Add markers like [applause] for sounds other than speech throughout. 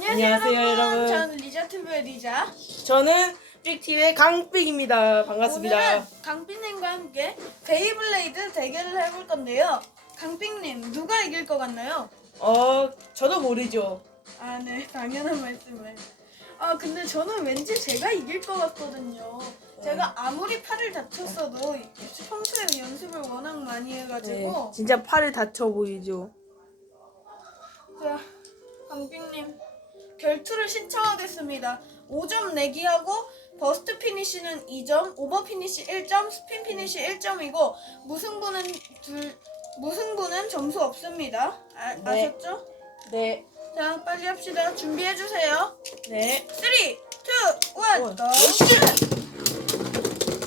안녕하세요, 안녕하세요, 여러분. 저는 리자트브의 리자. 저는 빅티의 강빅입니다. 반갑습니다. 오늘은 강빈님과 함께 베이블레이드 대결을 해볼 건데요. 강빈님 누가 이길 것 같나요? 어, 저도 모르죠. 아, 네, [laughs] 당연한 말씀을. 아, 근데 저는 왠지 제가 이길 것 같거든요. 제가 아무리 팔을 다쳤어도 평소에 연습을 워낙 많이 네, 해가지고 진짜 팔을 다쳐 보이죠. 자, 강빈님 결투를 신청하겠습니다. 5점 내기하고 버스트 피니시는 2점, 오버 피니시 1점, 스핀 피니시 1점이고 무승부는 둘 무승부는 점수 없습니다. 아, 네. 아셨죠? 네, 자, 빨리 합시다. 준비해 주세요. 네. 3, 2, 1, 어, 고!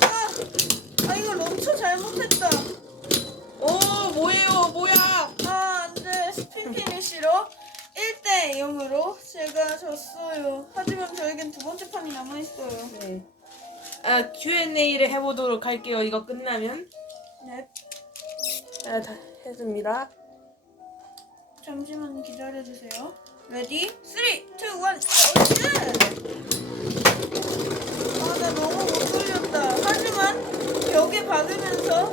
아, 아 이거 런처 잘못했다. 오, 뭐예요, 뭐야? 아, 안 돼. 스핀 피니시로 1대 0으로 제가 졌어요. 하지만 저에겐 두 번째 판이 남아있어요. 네. 아, Q&A를 해보도록 할게요. 이거 끝나면. 네. 아, 다 했습니다. 잠시만 기다려주세요. 레디? 3, 2, 1, 오, 아, 나 너무 못 돌렸다. 하지만 벽에 박으면서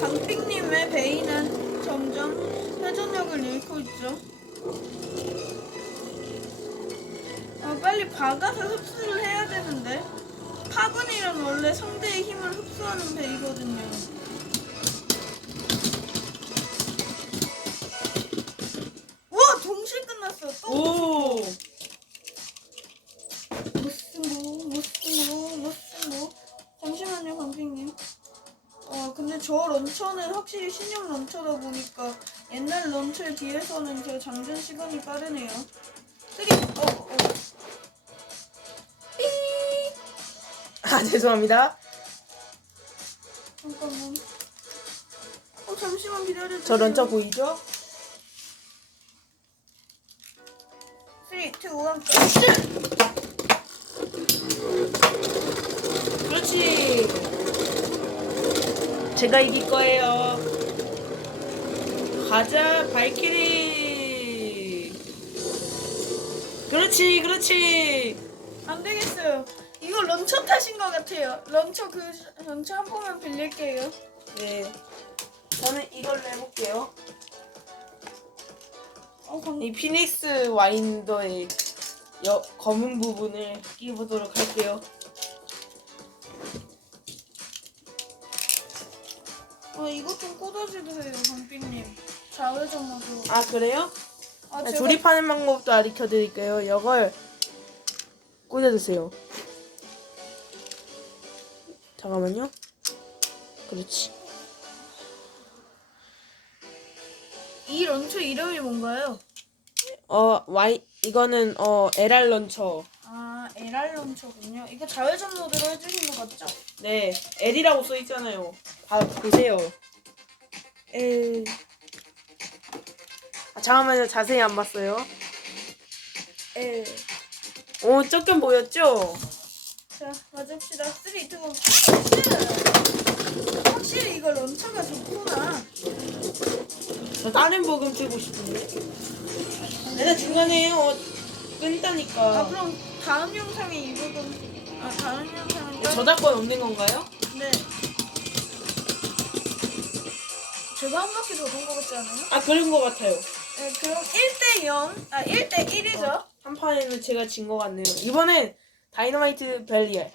강픽님의 베이는 점점 회전력을 잃고 있죠. 아, 빨리 박아서 흡수를 해야 되는데. 파근이란 원래 상대의 힘을 흡수하는 베이거든요. 옛날 런처에 비해서는 저 장전 시간이 빠르네요. 쓰리 어 어. 삐 아, 죄송합니다. 잠깐만. 어 잠시만 기다려. 저 런처 보이죠? 3, 2, 1, 그렇지. 제가 이길 거예요. 가자, 발키리. 그렇지, 그렇지. 안 되겠어요. 이거 런처 탓인 것 같아요. 런처 그 런처 한 번만 빌릴게요. 네. 저는 이걸로 해볼게요. 어, 방... 이 피닉스 와인더의 여, 검은 부분을 끼보도록 할게요. 어, 이것 좀 꽂아주세요, 강빈님. 모드. 아, 그래요? 아, 네, 조립하는 방법도 가르쳐 드릴게요. 이걸 꽂아주세요. 잠깐만요. 그렇지. 이 런처 이름이 뭔가요? 어, 와이, 이거는, 어, LR 런처. 아, LR 런처군요. 이거 좌회전 모드로 해주신 거 맞죠? 네, L이라고 써 있잖아요. 봐, 보세요. L. 아, 잠깐만요. 자세히 안 봤어요. L. 오, 조금 보였죠? 자, 맞읍시다. 3, 2, 1, 확실히 이거 런처가 좋구나. 저 다른 버금 쓰고 싶은데. 내가 중간에 어, 끈다니까. 아, 그럼 다음 영상에 이 부분, 아, 다음 영상은 따로- 저작권 없는 건가요? 네. 제가 한 바퀴 더 돈 거 같지 않아요? 아 그런 거 같아요. 네, 그럼 1대 0, 아 1대 1이죠. 한 판에는 제가 진거 같네요. 이번엔 다이너마이트 벨리알.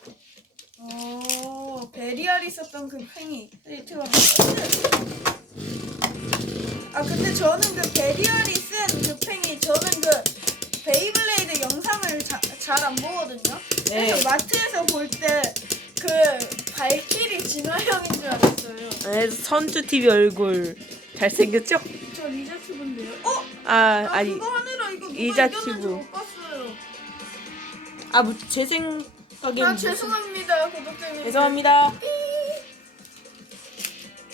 오, 베리알이 썼던 그 팽이. 3, 2, 1. 아 근데 저는 그 베리알이 쓴 그 팽이 저는 그 베이블레이드 영상을 잘 안 보거든요. 네. 그래서 마트에서 볼 때 그 발키리 진화 형인 줄 알았어요. 네, 선주 TV 얼굴 잘생겼죠? 저. 어? 아 아, 아니 그거 하느라 이거 누가 리자튜브. 이겼는지 못 봤어요. 아뭐제 생각엔 아 무슨- 죄송합니다 구독자님. 죄송합니다.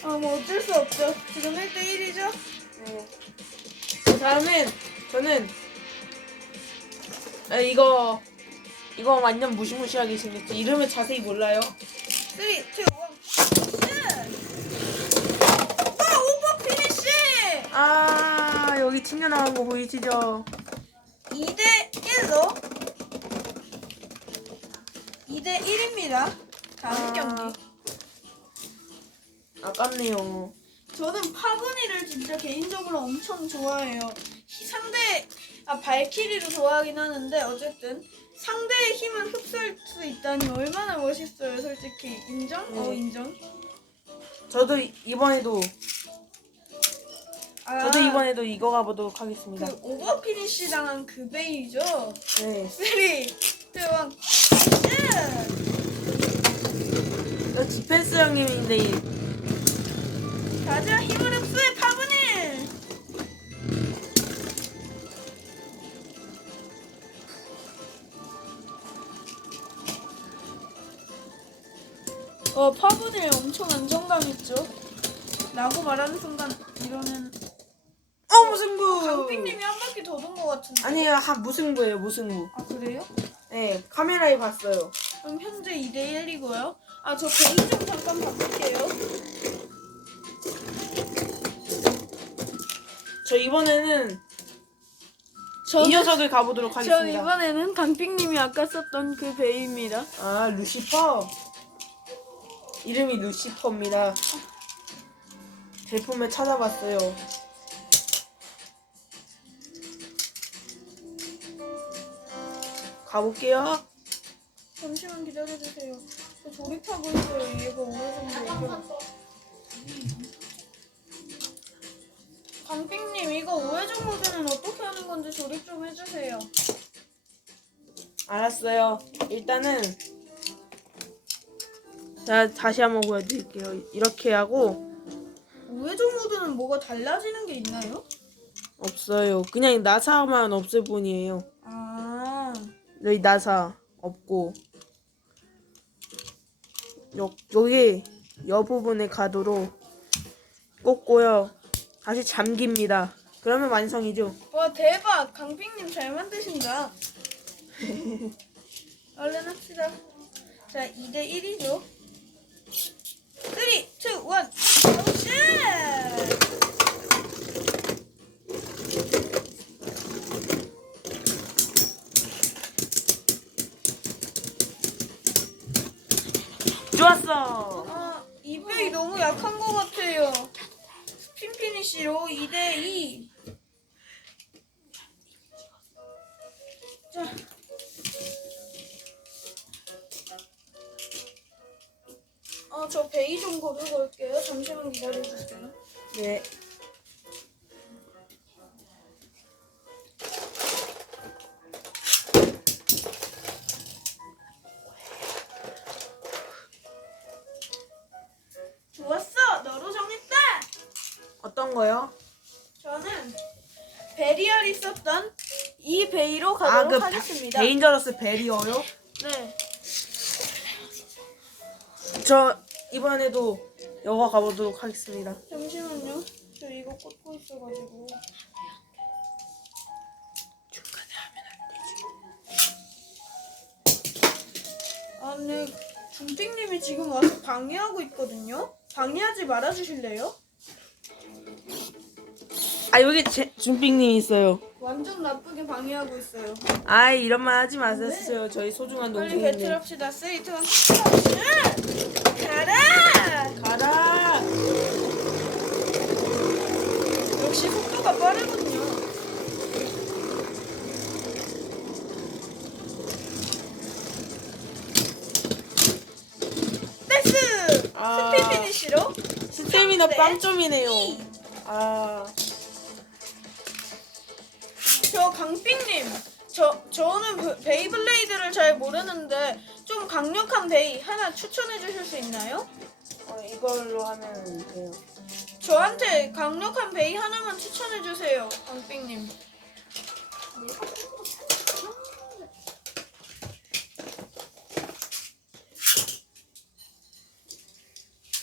아뭐 어쩔 수 없죠. 지금 1대 1이죠? 네. 그 다음엔 저는 아, 이거 이거 완전 무시무시하게 생겼죠. 이름을 자세히 몰라요. 3, 2, 1. 와 오버 피니시! 아 여기 튕겨나온 거 보이시죠? 2대 1로 2대 1입니다. 다음 아. 경기. 아깝네요. 저는 파브니를 진짜 개인적으로 엄청 좋아해요. 상대 아 발키리를 좋아하긴 하는데 어쨌든 상대의 힘을 흡수할 수 있다니 얼마나 멋있어요, 솔직히 인정? 어 네. 인정. 저도 이번에도 아, 저도 이번에도 이거 가보도록 하겠습니다. 그 오버 피니시 당한 그 베이죠. 네. 3, 2, 1, 저 디펜스 형님인데 가자 힘을 흡수해 파브니. 어 파브니 엄청 안정감 있죠. 라고 말하는 순간 이러는 어 강빈님이 한 바퀴 더 돈 것 같은데. 아니요 한 무승부예요 무승부. 아 그래요? 네 카메라에 봤어요. 그럼 현재 2대 1이고요. 아 저 개인 좀 잠깐 바꿀게요. 저 이번에는 저는- 이 녀석을 가보도록 저 하겠습니다. 이번에는 강핑님이 아까 썼던 그 베이입니다. 아 루시퍼. 이름이 루시퍼입니다. 제품을 찾아봤어요. 가볼게요. 잠시만 기다려주세요. 저 조립하고 있어요. 얘가 어느 정도. 강핑님 이거 우회전 모드는 어떻게 하는 건지 조립 좀 해주세요. 알았어요. 일단은 자 다시 한번 보여드릴게요. 이렇게 하고 우회전 모드는 뭐가 달라지는 게 있나요? 없어요. 그냥 나사만 없을 뿐이에요. 아, 여기 나사 없고 여, 여기 여 부분에 가도록 꽂고요. 다시 잠깁니다. 그러면 완성이죠. 와 대박! 강핑님 잘 만드신다. [laughs] 얼른 합시다. 자, 2대 1이죠. 3, 2, 1, 오쉣! 좋았어. 아, 이 벽이 너무 약한 것 같아요. 스핀 피니시로 2대 2. 자. 아, 저 베이 좀 고르고 올게요. 잠시만 기다려주세요. 네. 거요? 저는 베리얼이 썼던 이 베이로 아, 가도록 그 하겠습니다. 데인저러스 베리어요? 네. 저 이번에도 이거 가보도록 하겠습니다. 잠시만요. 저 이거 꽂고 있어가지고. 중간에 하면 안 되지. 아, 근데 중택님이 지금 와서 방해하고 있거든요. 방해하지 말아주실래요? 아 여기 제 준빅님 있어요. 완전 나쁘게 방해하고 있어요. 아이 이런 말 하지 마세요. 저희 소중한 빨리 동생인데. 배틀합시다. 세이트 원. 가라! 가라. 역시 속도가 빠르군요. 댄스! 아. 스피 피니시로 스태미나 네. 빵점이네요. 아 저 강빙님 저 저는 그 베이블레이드를 잘 모르는데 좀 강력한 베이 하나 추천해 주실 수 있나요? 어, 이걸로 하면 돼요. 저한테 강력한 베이 하나만 추천해 주세요, 강빙님.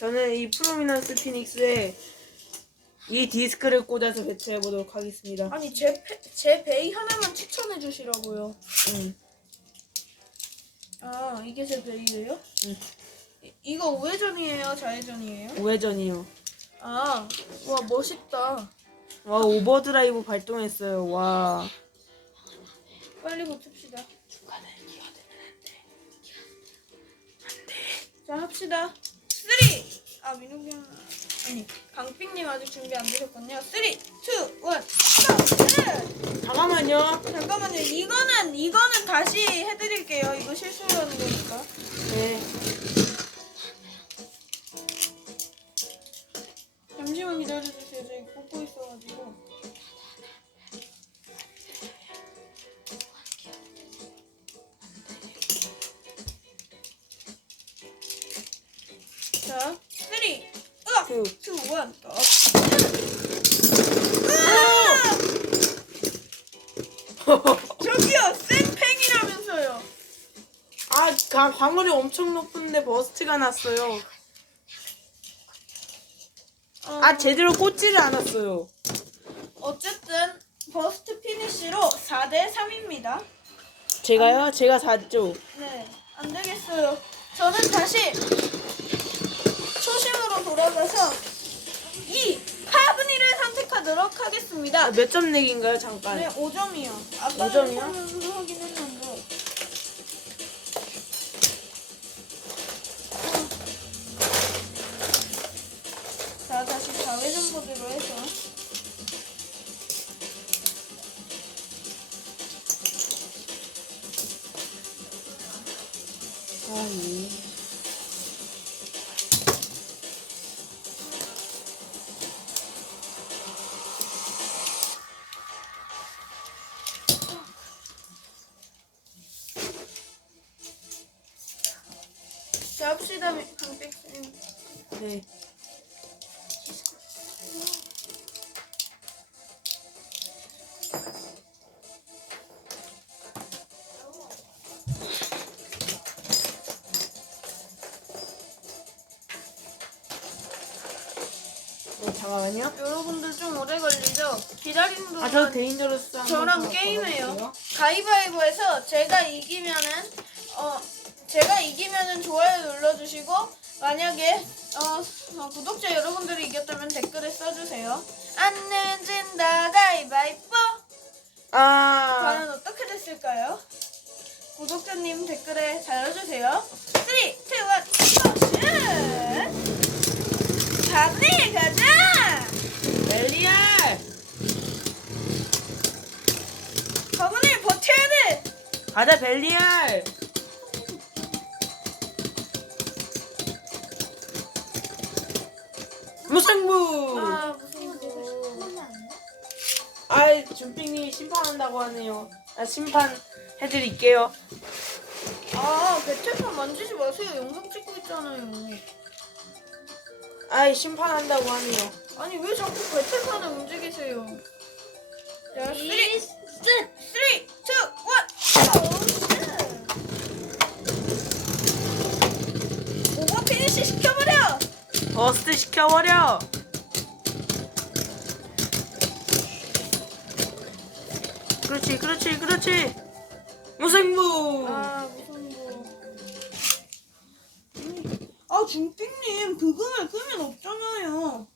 저는 이 프로미넌스 피닉스에 이 디스크를 꽂아서 배치해 보도록 하겠습니다. 아니 제, 페- 제 베이 하나만 추천해 주시라고요. 응. 아 이게 제 베이예요? 응. 이, 이거 우회전이에요, 좌회전이에요? 우회전이요. 아, 와 멋있다. 와 오버드라이브 발동했어요. 와 빨리 고칩시다. 중간에 끼어들면 안 돼. 자 합시다. 3! 아 민욱이 형 아니 강픽님 아직 준비 안 되셨군요. 3, 2, 1, 고! 잠깐만요. 잠깐만요. 이거는 이거는 다시 해드릴게요. 이거 실수라는 거 아, 가- 광물이 엄청 높은데 버스트가 났어요. 어, 아, 제대로 꽂지를 않았어요. 어쨌든 버스트 피니쉬로 4대 3입니다. 제가요? 제가 샀죠. 네, 안 되겠어요. 저는 다시 초심으로 돌아가서 이 카브니를 선택하도록 하겠습니다. 아, 몇점 내기인가요? 잠깐. 네, 5점이요. 아까 5점이요? 하긴 했는데. 강백님. 네. 네, 잠깐만요. 여러분들 좀 오래 걸리죠? 기다리는 동안 아, 저 데인저러스 저랑 더 게임해요. 걸어볼게요. 가위바위보에서 제가 이기면은 어 제가 이기면은 좋아요 눌러주시고 만약에 어, 어, 구독자 여러분들이 이겼다면 댓글에 써주세요. 안 늦은다 가위바위보. 아, 과연 어떻게 됐을까요? 구독자님 댓글에 달아주세요. 3, 2, 1, 슛! 잡니 가자! 멜리알! 가문을 버텨야 돼! 가자, 벨리알! 무승부! 아 무슨 거. 아이, 준핑님이 심판한다고 하네요. 아, 심판 해드릴게요. 아, 배틀판 만지지 마세요. 영상 찍고 있잖아요. 아이, 심판한다고 하네요. 아니, 왜 자꾸 배틀판을 움직이세요? 야, 3, 3, 2, 1, 오버 피니시 시켜버려! 버스트 시켜버려! 그렇지, 그렇지, 그렇지! 무승부! 아, 무슨 뭐. 아, 중핑님, 그금을 끄면 없잖아요.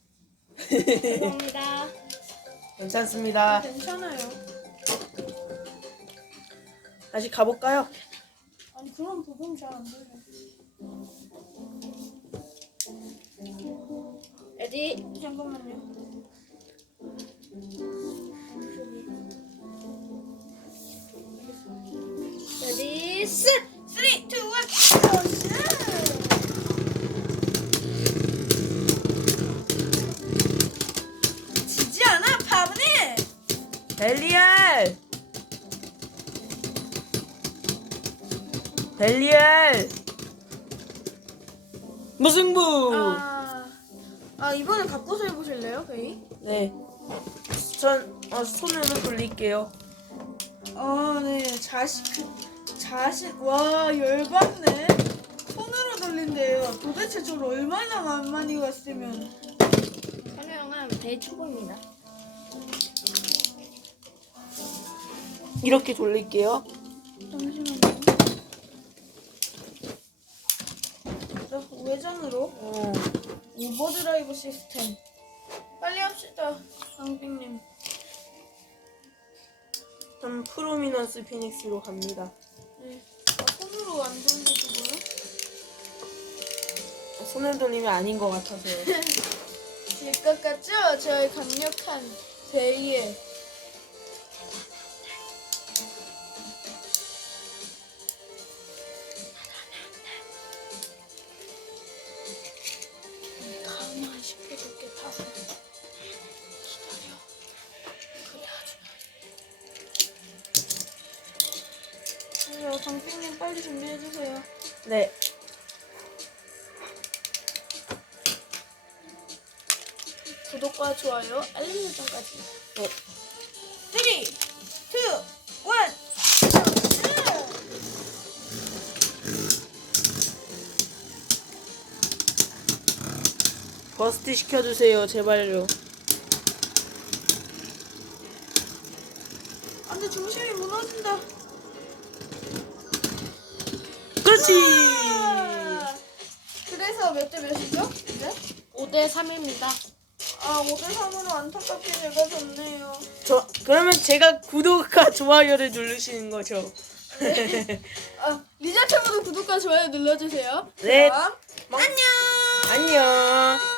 죄송합니다. 괜찮습니다. 괜찮아요. 다시 가볼까요? 아니, 그럼 그금 잘안 들려. 레디, 잠깐만요. 레디, 셋! 3, 2, 1, 지지 않아, 파브니! 벨리알! 벨리알! 무승부! 아, 아 이번에 바꿔서 해보실래요, 베이? 네. 전 어, 손으로 돌릴게요. 아, 네, 자식, 그, 자식, 와, 열받네. 손으로 돌린대요. 도대체 저를 얼마나 많이 갔으면. 설명은 대초보입니다. 이렇게 돌릴게요. 잠시만요. 자, 외전으로 어. 오버드라이브 시스템. 빨리 합시다, 강빙님. 전 프로미넌스 피닉스로 갑니다. 네. 아, 손으로 안 돌리시고요. 손을 돌림이 아닌 것 같아서요. [laughs] 질것 같죠? 저의 강력한 제2의 장생님 빨리 준비해주세요 네. 구독과 좋아요 알림 설정까지 네. 3 2 1 버스트 시켜주세요, 제발요. 안 돼 중심이 무너진다 그렇지! 아, 그래서 몇 대 몇이죠? 이제? 5대 3입니다. 아 5대 3으로 안타깝게 제가 졌네요 저, 그러면 제가 구독과 좋아요를 누르시는 거죠. 아 리자체모도 구독과 좋아요 눌러주세요 네. 안녕 안녕!